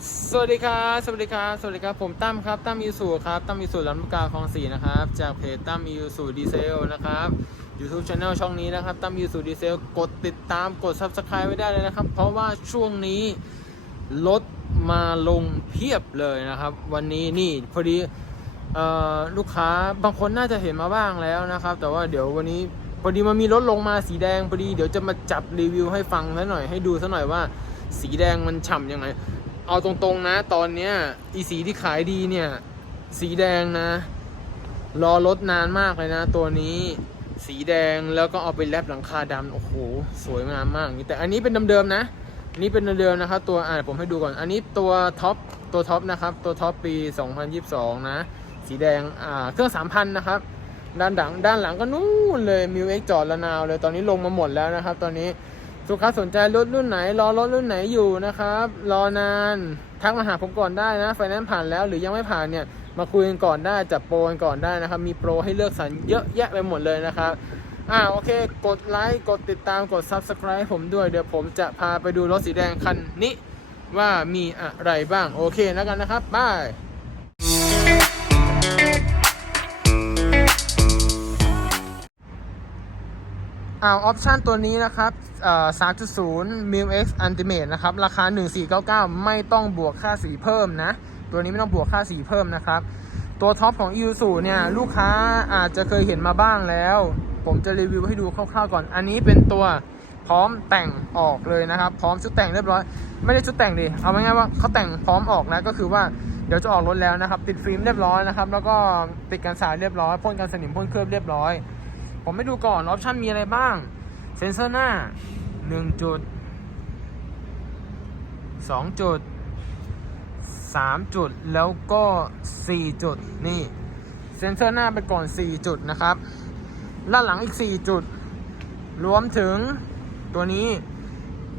สวัสดีครับ สวัสดีครับ สวัสดีครับ ผมตั้มครับ ตั้มยูสูครับ ตั้มยูสูลำลูกาคลองสี่นะครับ จากเพจตั้มยูสูดีเซลนะครับ YouTube Channel ช่องนี้นะครับ ตั้มยูสูดีเซล กดติดตาม กด Subscribe ไว้ได้เลยนะครับ เพราะว่าช่วงนี้รถมาลงเพียบเลยนะครับ วันนี้นี่พอดีลูกค้าบางคนน่าจะเห็นมาบ้างแล้วนะครับ แต่ว่าเดี๋ยววันนี้พอดีมันมีรถลงมาสีแดงพอดีเดี๋ยวจะมาจับรีวิวให้ฟังซะหน่อยให้ดูซะหน่อยว่า สีแดงมันฉ่ำยังไง เอาตรงๆนะ ตอนเนี้ยอีสีที่ขายดีเนี่ย สีแดงนะ รอรถนานมากเลยนะ ตัวนี้สีแดงแล้วก็เอาไปแลบหลังคาดำโอ้โห สวยงามมากแต่อันนี้เป็นเดิมๆนะนนี้เป็นเดิมๆนะครับ ตัวอ่าผมให้ดูก่อน อันนี้ตัวท็อปตัวท็อปนะครับ ตัวท็อปปี 2022 นะ สีแดงอ่าเครื่อง 3,000 นะครับ ด้านหลังด้านหลังก็นู่นเลยมิวเอ็กจอดละนาวเลยตอนนี้ลงมาหมดแล้วนะครับ ตอนนี้ ลูกค้าสนใจรถรุ่นไหน รอรถรุ่นไหนอยู่นะครับ รอนานทักมาหาผมก่อนได้นะไฟแนนซ์ผ่านแล้วหรือยังไม่ผ่านเนี่ยมาคุยกันก่อนได้จับโปรกันก่อนได้นะครับ มีโปรให้เลือกสรรเยอะแยะไปหมดเลยนะครับอ่าโอเค กดไลค์กดติดตามกด Subscribe ผมด้วยเดี๋ยวผมจะพาไปดูรถสีแดงคันนี้ว่ามีอะไรบ้าง โอเคแล้วกันนะครับบาย อ่าออปชันตัวนี้นะครับอ่า3.0 m i x Ultimate นะครับ ราคา 1499 ไม่ต้องบวกค่าสีเพิ่มนะ ตัวนี้ไม่ต้องบวกค่าสีเพิ่มนะครับ ตัวท็อปของ i s u เนี่ย ลูกค้าอาจจะเคยเห็นมาบ้างแล้ว ผมจะรีวิวให้ดูคร่าวๆก่อน อันนี้เป็นตัวพร้อมแต่งออกเลยนะครับ พร้อมชุดแต่งเรียบร้อย ไม่ได้ชุดแต่งดิ เอาง่ายๆว่าเขาแต่งพร้อมออกนะ ก็คือว่าเดี๋ยวจะออกรถแล้วนะครับ ติดฟิล์มเรียบร้อยนะครับ แล้วก็ติดกันสายเรียบร้อย พ่นกันสนิมพ่นเคลือบเรียบร้อย ผมไม่ดูก่อนออปชันมีอะไรบ้าง เซนเซอร์หน้า 1 จุด 2 จุด 3 จุดแล้วก็ 4 จุดนี่ เซนเซอร์หน้าไปก่อน 4 จุดนะครับด้านหลังอีก 4 จุด รวมถึงตัวนี้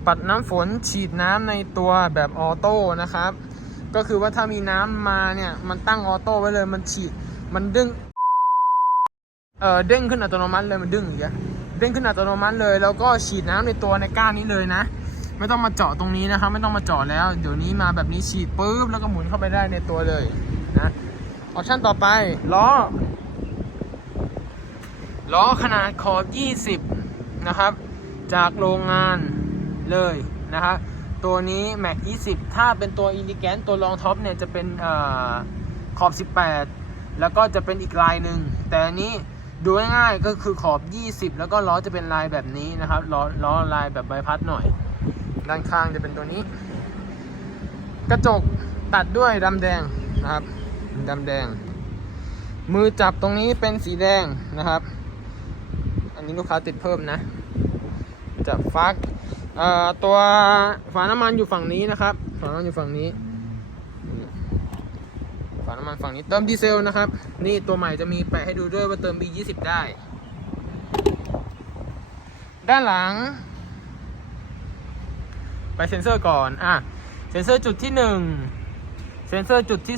ปัดน้ำฝนฉีดน้ำในตัวแบบออโต้นะครับ ก็คือว่าถ้ามีน้ำมาเนี่ย มันตั้งออโต้ไว้เลยมันฉีดมันดึง เออเด้งขึ้นอัตโนมัติเลยมันดึงอย่างเงี้ยเด้งขึ้นอัตโนมัติเลย แล้วก็ฉีดน้ำในตัวในก้านนี้เลยนะ ไม่ต้องมาเจาะตรงนี้นะครับไม่ต้องมาเจาะแล้ว เดี๋ยวนี้มาแบบนี้ฉีดปุ๊บแล้วก็หมุนเข้าไปได้ในตัวเลยนะออปชั่นต่อไปล้อล้อขนาดขอบ 20 นะครับ จากโรงงานเลยนะครับตัวนี้แม็ก20 ถ้าเป็นตัวอินดิแกนตัวรองท็อปเนี่ยจะเป็นเอ่อขอบ 18 แล้วก็จะเป็นอีกลายหนึ่งแต่อันนี้ ดูง่ายๆก็คือขอบ 20 แล้วก็ล้อจะเป็นลายแบบนี้นะครับล้อล้อลายแบบใบพัดหน่อย ด้านข้างจะเป็นตัวนี้ กระจกตัดด้วยดำแดงนะครับดำแดง มือจับตรงนี้เป็นสีแดงนะครับ อันนี้ลูกค้าติดเพิ่มนะ จับฟักตัวฝาน้ำมันอยู่ฝั่งนี้นะครับ ฝาน้ำมันอยู่ฝั่งนี้ ฝาน้ำมันฝั่งนี้เติมดีเซลนะครับ นี่ตัวใหม่จะมีแปะให้ดูด้วยว่าเติม B20 ได้ ด้านหลัง ไปเซ็นเซอร์ก่อน อะ เซ็นเซอร์จุดที่ 1 เซ็นเซอร์จุดที่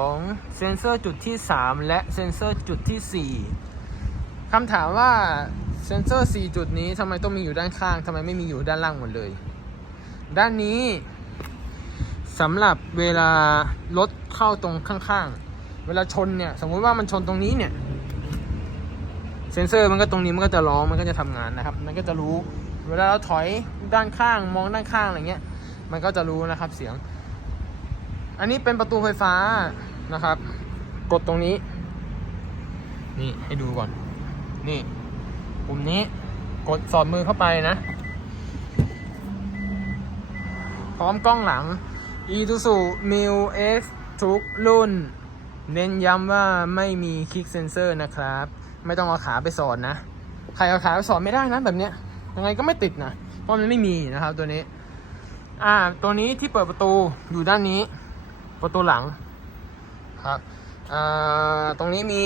2 เซ็นเซอร์จุดที่ 3 และเซ็นเซอร์จุดที่ 4คำถามว่าเซ็นเซอร์ 4 จุดนี้ทำไมต้องมีอยู่ด้านข้างทำไมไม่มีอยู่ด้านล่างหมดเลย ด้านนี้ สำหรับเวลารถเข้าตรงข้างๆ เวลาชนเนี่ย สมมุติว่ามันชนตรงนี้เนี่ย เซ็นเซอร์มันก็ตรงนี้มันก็จะร้องมันก็จะทำงานนะครับ มันก็จะรู้ เวลาเราถอยด้านข้างมองด้านข้างอะไรเงี้ย มันก็จะรู้นะครับเสียง อันนี้เป็นประตูไฟฟ้านะครับ กดตรงนี้ นี่ให้ดูก่อน นี่ปุ่มนี้กดสอดมือเข้าไปนะ พร้อมกล้องหลัง e t u s u m i l X ทุกรุ่น เน้นย้ำว่าไม่มีคลิกเซนเซอร์นะครับ ไม่ต้องเอาขาไปสอดนะ ใครเอาขาไปสอดไม่ได้นะแบบเนี้ยยังไงก็ไม่ติดนะ เพราะมันไม่มีนะครับตัวนี้อ่าตัวนี้ที่เปิดประตูอยู่ด้านนี้ ประตูหลังครับอ่าตรงนี้มี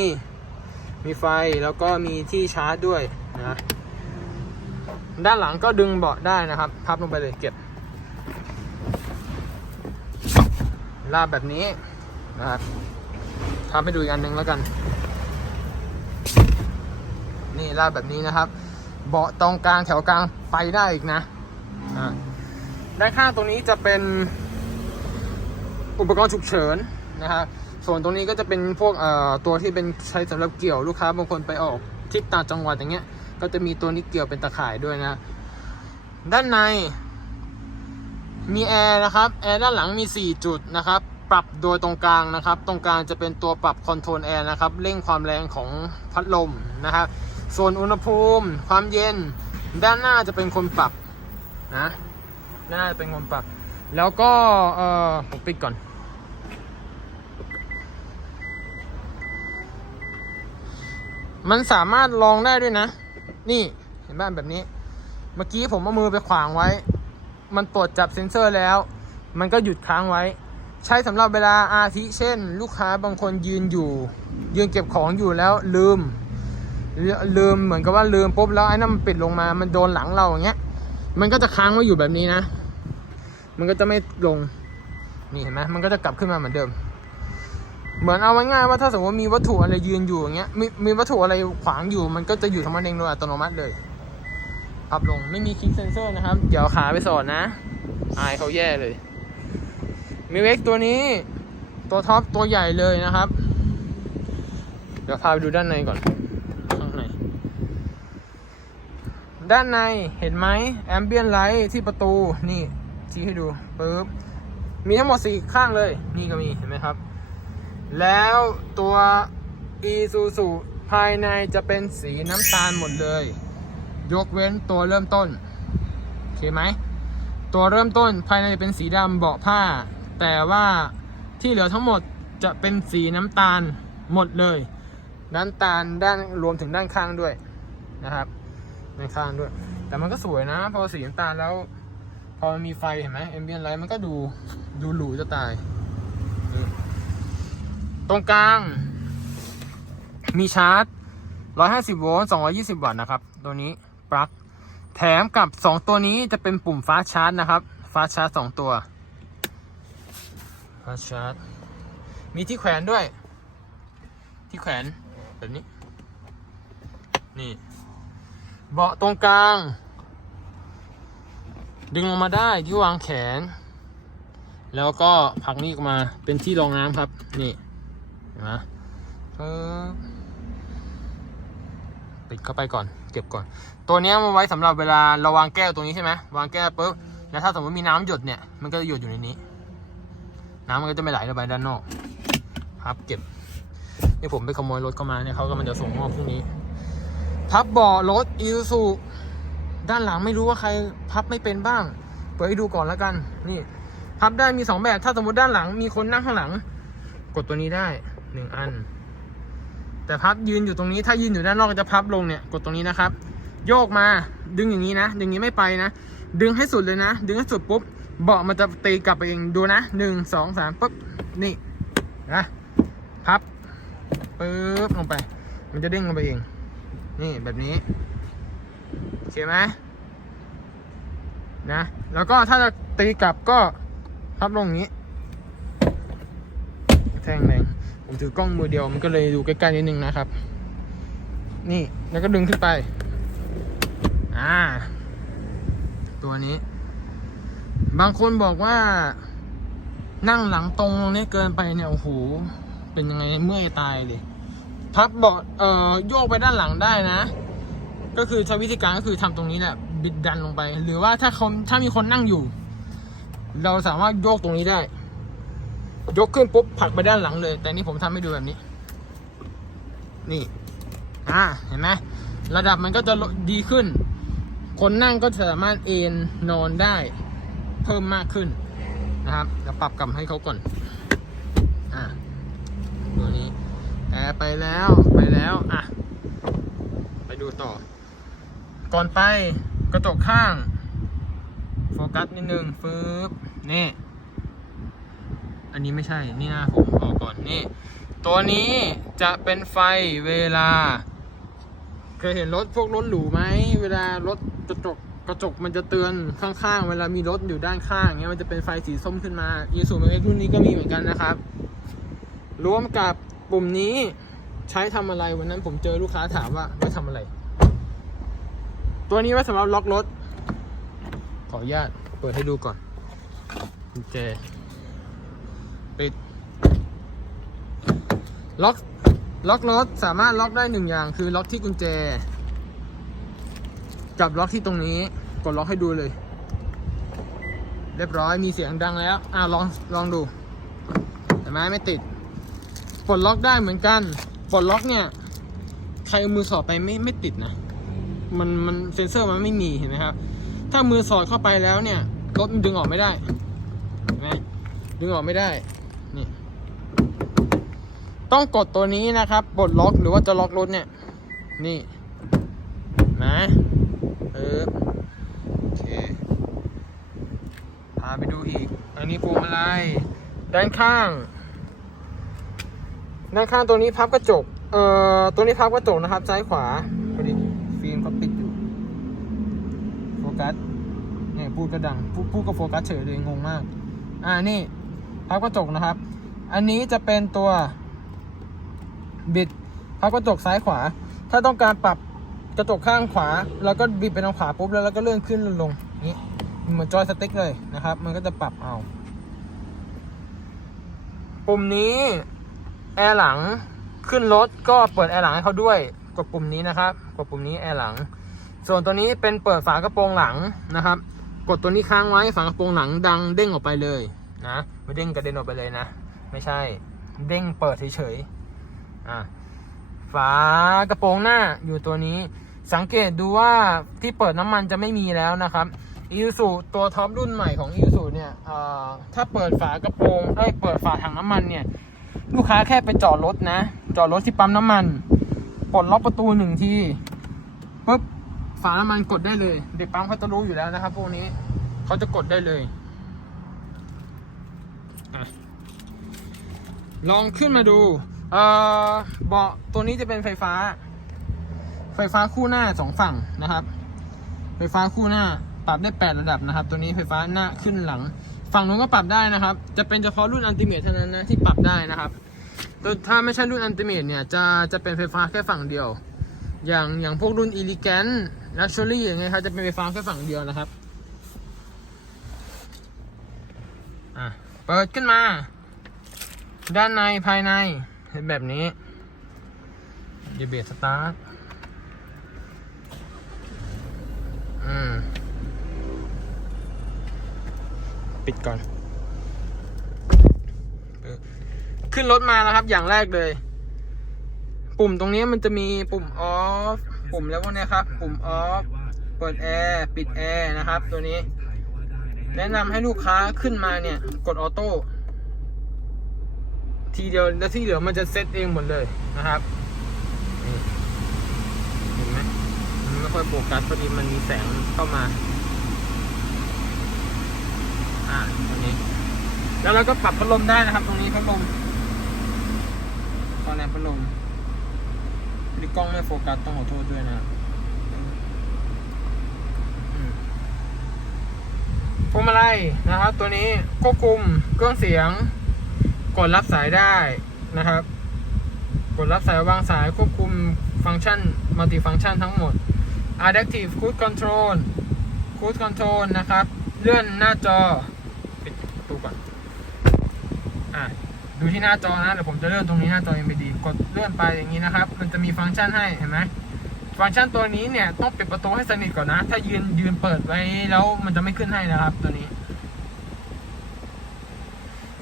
มีไฟแล้วก็มีที่ชาร์จด้วยนะด้านหลังก็ดึงเบาะได้นะครับ พับลงไปเลยเก็บ ลาบแบบนี้นะครับทำให้ดูอีกอันหนึ่งแล้วกัน นี่ลาบแบบนี้นะครับ เบาะตรงกลางแถวกลางไปได้อีกนะอ่าด้านข้างตรงนี้จะเป็นอุปกรณ์ฉุกเฉินนะครับส่วนตรงนี้ก็จะเป็นพวกเอ่อตัวที่เป็นใช้สำหรับเกี่ยวลูกค้าบางคนไปออกทริปต่างจังหวัดอย่างเงี้ย ก็จะมีตัวนี้เกี่ยวเป็นตะข่ายด้วยนะ ด้านใน มีแอร์นะครับ แอร์ด้านหลังมี 4 จุดนะครับ ปรับโดยตรงกลางนะครับ ตรงกลางจะเป็นตัวปรับคอนโทรลแอร์นะครับ เร่งความแรงของพัดลมนะครับ ส่วนอุณหภูมิ ความเย็น ด้านหน้าจะเป็นคนปรับนะนหน้าจะเป็นคนปรับ แล้วก็ เออผมปิดก่อน มันสามารถลองได้ด้วยนะ นี่เห็นบ้านแบบนี้ เมื่อกี้ผมเอามือไปขวางไว้ มันตรวจจับเซ็นเซอร์แล้ว มันก็หยุดค้างไว้ ใช้สำหรับเวลาอาทิเช่น ลูกค้าบางคนยืนอยู่ ยืนเก็บของอยู่แล้วลืม ลืมเหมือนกับว่าลืมปุ๊บแล้วไอ้นั่นมันปิดลงมา มันโดนหลังเราอย่างเงี้ย มันก็จะค้างไว้อยู่แบบนี้นะ มันก็จะไม่ลง นี่เห็นไหมมันก็จะกลับขึ้นมาเหมือนเดิมเหมือนเอาไว้ง่ายว่าถ้าสมมติว่ามีวัตถุอะไรยืนอยู่อย่างเงี้ยมีมีวัตถุอะไรขวางอยู่ มันก็จะอยู่ทำมันเองโดยอัตโนมัติเลย ปรับลงไม่มีคลิกเซนเซอร์นะครับ เดี๋ยวขาไปสอดนะ อายเขาแย่เลยมีเวกตัวนี้ ตัวท็อปตัวใหญ่เลยนะครับ เดี๋ยวพาไปดูด้านในก่อน ข้างใน ด้านในเห็นไหมแอมเบียนไลท์ที่ประตูนี่ชี้ให้ดูปึ๊บมีทั้งหมดสี่ข้างเลย นี่ก็มีเห็นไหมครับ แล้วตัว Isuzu ภายในจะเป็นสีน้ำตาลหมดเลย ยกเว้นตัวเริ่มต้นโอเคไหมตัวเริ่มต้นภายในเป็นสีดำเบาะผ้า แต่ว่าที่เหลือทั้งหมดจะเป็นสีน้ำตาลหมดเลยด้านตาลด้านรวมถึงด้านข้างด้วยนะครับด้านข้างด้วย แต่มันก็สวยนะ พอสีน้ำตาลแล้ว พอมันมีไฟเห็นไหมเอมเบียนไลท์มันก็ดูดูหรูจะตาย ตรงกลาง มีชาร์จ 150 โวลต์ 220 วัตต์นะครับ ตัวนี้ ปลั๊กแถมกับ 2 ตัวนี้จะเป็นปุ่มฟ้าชาร์จนะครับ ฟ้าชาร์จ2ตัว ฟ้าชาร์จ มีที่แขวนด้วย ที่แขวนแบบนี้ นี่ เบาะตรงกลาง ดึงลงมาได้ที่วางแขน แล้วก็ผักนี่ออกมาเป็นที่รองน้ำครับ นี่ เห็นไหมปึ๊บ ปิดเข้าไปก่อน เก็บก่อน ตัวนี้มันไว้สำหรับเวลาเราวางแก้วตรงนี้ใช่ไหมวางแก้วปุ๊บแล้วถ้าสมมติมีน้ำหยดเนี่ยมันก็จะหยดอยู่ในนี้ น้ำมันก็จะไม่ไหลลงไปด้านนอกพับเก็บนี่ผมไปขโมยรถเข้ามาเนี่ยเขาก็มันจะส่งมอบพรุ่งนี้ พับเบาะรถอิลซูด้านหลังไม่รู้ว่าใครพับไม่เป็นบ้าง เปิดให้ดูก่อนแล้วกัน นี่ พับได้มีสองแบบ ถ้าสมมติด้านหลัง มีคนนั่งข้างหลัง กดตัวนี้ได้หนึ่งอัน แต่พับยืนอยู่ตรงนี้ถ้ายืนอยู่ด้านนอกจะพับลงเนี่ยกดตรงนี้นะครับ โยกมาดึงอย่างนี้นะ ดึงอย่างนี้ไม่ไปนะ ดึงให้สุดเลยนะ ดึงให้สุดปุ๊บเบาะมันจะตีกลับไปเองดูนะหนึ่งสองสามปุ๊บนี่นะพับปึ๊บลงไป มันจะเด้งลงไปเอง นี่แบบนี้โอเคไหมนะ แล้วก็ถ้าจะตีกลับก็พับลงอย่างนี้ แทงแรง ผมถือกล้องมือเดียวมันก็เลยดูใกล้ๆนิดนึงนะครับ นี่แล้วก็ดึงขึ้นไป อ่า ตัวนี้ บางคนบอกว่า นั่งหลังตรงตรงนี้เกินไปเนี่ยโอ้โหเป็นยังไงเมื่อยตายเลยพับเบาะเอ่อโยกไปด้านหลังได้นะ ก็คือใช้วิธีการก็คือทำตรงนี้แหละ บิดดันลงไป หรือว่าถ้าคนถ้ามีคนนั่งอยู่ เราสามารถโยกตรงนี้ได้ ยกขึ้นปุ๊บผลักไปด้านหลังเลย แต่นี่ผมทำให้ดูแบบนี้ นี่ อ่า เห็นไหมระดับมันก็จะดีขึ้น คนนั่งก็สามารถเอนนอนได้เพิ่มมากขึ้นนะครับเดี๋ยวปรับกลับให้เขาก่อน อ่าตัวนี้แอร์ไปแล้วไปแล้วอะไปดูต่อ ก่อนไปกระจกข้าง โฟกัสนิดนึงฟืบนี่ อันนี้ไม่ใช่ นี่หน้าผมออกก่อนนี่ ตัวนี้จะเป็นไฟเวลา เคยเห็นรถพวกรถหรูไหม เวลารถกระจกกระจกมันจะเตือนข้างๆ เวลามีรถอยู่ด้านข้างเงี้ยมันจะเป็นไฟสีส้มขึ้นมาอีซูมเอ็กรุ่นนี้ก็มีเหมือนกันนะครับ รวมกับปุ่มนี้ใช้ทำอะไรวันนั้นผมเจอลูกค้าถามว่าไว้ทำอะไร ตัวนี้ไว้สำหรับล็อกรถ ขออนุญาตเปิดให้ดูก่อนกุญแจ ปิด ล็อกล็อกรถสามารถล็อกได้หนึ่งอย่าง คือล็อกที่กุญแจ กับล็อกที่ตรงนี้ กดล็อกให้ดูเลย เรียบร้อยมีเสียงดังแล้ว อ่าลองลองดูเห็นไหมไม่ติดปลดล็อกได้เหมือนกันปลดล็อกเนี่ยใครเอามือสอดไปไม่ไม่ติดนะ มันมันเซนเซอร์มันไม่มีเห็นไหมครับ ถ้ามือสอดเข้าไปแล้วเนี่ยรถมันดึงออกไม่ได้เห็นไหมดึงออกไม่ได้ ต้องกดตัวนี้นะครับปลดล็อกหรือว่าจะล็อกรถเนี่ย นี่นะเออโอเคพาไปดูอีก อันนี้พวงมาลัยด้านข้าง ด้านข้างตัวนี้พับกระจก เอ่อ ตัวนี้พับกระจกนะครับ ซ้ายขวาพอดีฟิล์มเขาปิดอยู่ โฟกัส เนี่ยพูดกระดัง พูดพูดกับโฟกัสเฉยเลยงงมาก อ่า นี่พับกระจกนะครับ อันนี้จะเป็นตัว บิดพับกระจกซ้ายขวา ถ้าต้องการปรับกระจกข้างขวาแล้วก็บิดไปทางขวาปุ๊บแล้วเราก็เลื่อนขึ้นเลื่อนลงนี้เหมือนจอยสติ๊กเลยนะครับ มันก็จะปรับเอาปุ่มนี้แอร์หลังขึ้นรถก็เปิดแอร์หลังให้เขาด้วยกดปุ่มนี้นะครับกดปุ่มนี้แอร์หลัง ส่วนตัวนี้เป็นเปิดฝากระโปรงหลังนะครับ กดตัวนี้ค้างไว้ฝากระโปรงหลังดังเด้งออกไปเลยนะไม่เด้งกระเด็นออกไปเลยนะ ไม่ใช่เด้งเปิดเฉย อะฝากระโปรงหน้าอยู่ตัวนี้ สังเกตดูว่าที่เปิดน้ำมันจะไม่มีแล้วนะครับอีซูตัวท็อปรุ่นใหม่ของอีซูเนี่ยถ้าเปิดฝากระโปรงเอ้ยเปิดฝาถังน้ำมันเนี่ย ลูกค้าแค่ไปจอดรถนะ จอดรถที่ปั๊มน้ำมันปลดล็อกประตูหนึ่งทีปุ๊บฝาน้ำมันกดได้เลย เด็กปั๊มเขาจะรู้อยู่แล้วนะครับ พวกนี้เขาจะกดได้เลยอลองขึ้นมาดู เอ่อเบาะตัวนี้จะเป็นไฟฟ้า ไฟฟ้าคู่หน้าสองฝั่งนะครับ ไฟฟ้าคู่หน้าปรับได้ 8 ระดับนะครับ ตัวนี้ไฟฟ้าหน้าขึ้นหลัง ฝั่งนู้นก็ปรับได้นะครับ จะเป็นเฉพาะรุ่นอันติเมทเท่านั้นนะที่ปรับได้นะครับแต่ถ้าไม่ใช่รุ่นอันติเมทเนี่ยจะจะเป็นไฟฟ้าแค่ฝั่งเดียว อย่างอย่างพวกรุ่น e l e g a n t Luxury อย่างเงี้ยครับจะเป็นไฟฟ้าแค่ฝั่งเดียวนะครับอะเปิดขึ้นมา ด้านในภายใน เป็นแบบนี้เดเบสตาร์ทอืม ปิดก่อน ขึ้นรถมาแล้วครับ อย่างแรกเลย ปุ่มตรงนี้มันจะมีปุ่มออฟ ปุ่มแล้วพวกเนี้ยครับ ปุ่มออฟ เปิดแอร์ ปิดแอร์นะครับ ตัวนี้ แนะนำให้ลูกค้าขึ้นมาเนี่ย กดออโต้ ทีเดียวแล้วที่เหลือมันจะเซตเองหมดเลยนะครับเห็นไหมมันไม่ค่อยโฟกัสพอดีมันมีแสงเข้ามา อ่าตรงนี้ แล้วเราก็ปรับพัดลมได้นะครับ ตรงนี้พัดลมตอนแรกพัดลมดีกล้องไม่โฟกัสต้องขอโทษด้วยนะครับอืมพวงมาลัยนะครับ ตัวนี้ควบคุมเครื่องเสียง กดรับสายได้นะครับ กดรับสายวางสายควบคุมฟังก์ชันมัลติฟังก์ชันทั้งหมด Adaptive Cruise Control Cruise Control นะครับ เลื่อนหน้าจอปิดประตูก่อนอะดูที่หน้าจอนะเดี๋ยวผมจะเลื่อนตรงนี้หน้าจอยังไม่ดีกดเลื่อนไปอย่างนี้นะครับ มันจะมีฟังก์ชันให้เห็นไหมฟังก์ชันตัวนี้เนี่ยต้องปิดประตูให้สนิทก่อนนะ ถ้ายืนยืนเปิดไว้แล้วมันจะไม่ขึ้นให้นะครับตัวนี้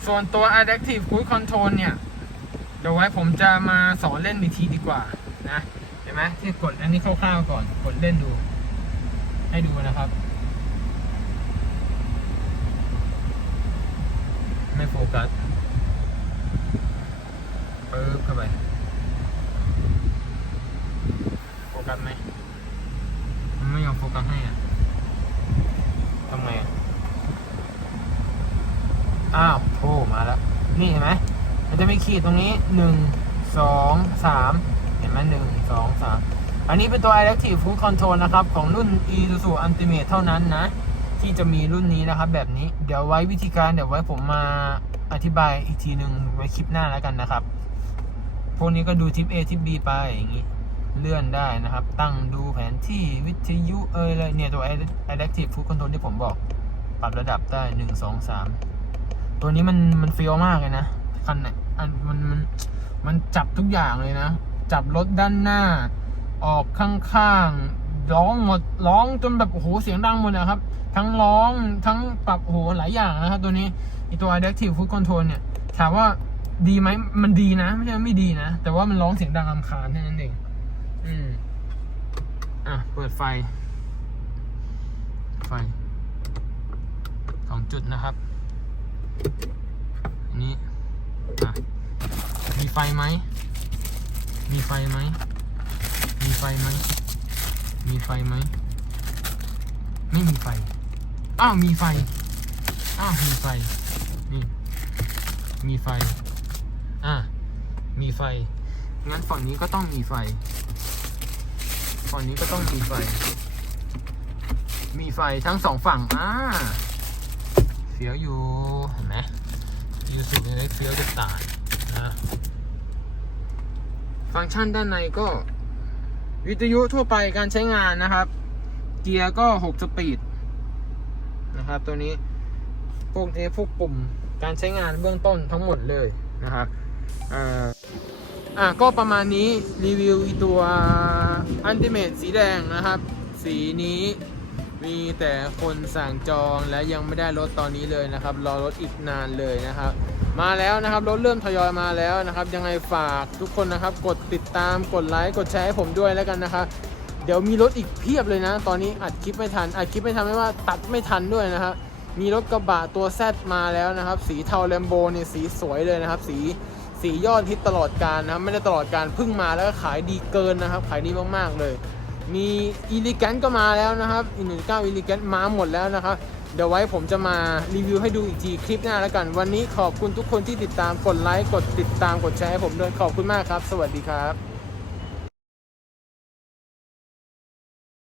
ส่วนตัว Adaptive Cruise Control เนี่ย เดี๋ยวไว้ผมจะมาสอนเล่นวิธีดีกว่านะ เห็นไหมที่กดอันนี้คร่าวๆก่อน กดเล่นดู ให้ดูนะครับ ไม่โฟกัสปึ๊บเข้าไป โฟกัสไหม มันไม่ยอมโฟกัสให้อะทำไงอะ อ้าวโทรมาแล้ว นี่เห็นไหมมันจะมีขีดตรงนี้หนึ่งสองสามเห็นไหมหนึ่งสองสามอันนี้เป็นตัว Adaptive Cruise Control นะครับ ของรุ่น Isuzu Ultimate เท่านั้นนะ ที่จะมีรุ่นนี้นะครับ แบบนี้เดี๋ยวไว้วิธีการเดี๋ยวไว้ผมมาอธิบายอีกทีหนึ่งไว้คลิปหน้าแล้วกันนะครับ พวกนี้ก็ดูทิป A ทิป B ไปอย่างนี้เลื่อนได้นะครับ ตั้งดูแผนที่วิทยุเอยเลยเนี่ยตัว Adaptive Cruise Control ที่ผมบอก ปรับระดับได้หนึ่งสองสาม ตัวนี้มันมันเฟี้ยวมากเลยนะคันไหนอันมันมันมันจับทุกอย่างเลยนะ จับรถด้านหน้า ออกข้างๆร้องหมดร้องจนแบบโอ้โหเสียงดังหมดนะครับ ทั้งร้องทั้งปรับโอ้โหหลายอย่างนะครับ ตัวนี้ไอตัว Adaptive Cruise Control เนี่ย ถามว่าดีไหมมันดีนะ ไม่ใช่ไม่ดีนะ แต่ว่ามันร้องเสียงดังรำคาญแค่นั้นเอง อืม อะ เปิดไฟ ไฟสองจุดนะครับ นนี้อะมีไฟไหม มีไฟไหม มีไฟไหม มีไฟไหม ไม่มีไฟ อ้าว มีไฟ อ้าว มีไฟ นี่ มีไฟ อะ มีไฟ งั้นฝั่งนี้ก็ต้องมีไฟ ฝั่งนี้ก็ต้องมีไฟ มีไฟทั้งสองฝั่ง อ่า ฟี้ยวอยู่เห็นไหมยูสุเล็กเฟี้ยวจะตายนะฟังก์ชันด้านในก็ วิทยุทั่วไปการใช้งานนะครับ เกียร์ก็ 6 สปีดนะครับ ตัวนี้พวกนี้พวกปุ่มการใช้งานเบื้องต้นทั้งหมดเลยนะครับอ่าก็ประมาณนี้รีวิวอีตัวอันติเม e สีแดงนะครับ สีนี้ มีแต่คนสั่งจองและยังไม่ได้รถตอนนี้เลยนะครับ รอรถอีกนานเลยนะครับ มาแล้วนะครับรถเริ่มทยอยมาแล้วนะครับ ยังไงฝากทุกคนนะครับกดติดตามกดไลค์กดแชร์ให้ผมด้วยแล้วกันนะครับเดี๋ยวมีรถอีกเพียบเลยนะ ตอนนี้อัดคลิปไม่ทันอัดคลิปไม่ทันไม่ว่าตัดไม่ทันด้วยนะครับมีรถกระบะตัวแซดมาแล้วนะครับ สีเทาแลมโบเนี่ยสีสวยเลยนะครับ สีสียอดฮิตตลอดการนะครับไม่ได้ตลอดการเพิ่งมาแล้วก็ขายดีเกินนะครับ ขายดีมากๆเลย มีอีลิแกนก็มาแล้วนะครับอีหนึ่งเก้าอีลิแกนมาหมดแล้วนะครับ เดี๋ยวไว้ผมจะมารีวิวให้ดูอีกทีคลิปหน้าแล้วกัน วันนี้ขอบคุณทุกคนที่ติดตามกดไลค์กดติดตามกดแชร์ให้ผมด้วยขอบคุณมากครับ สวัสดีครับ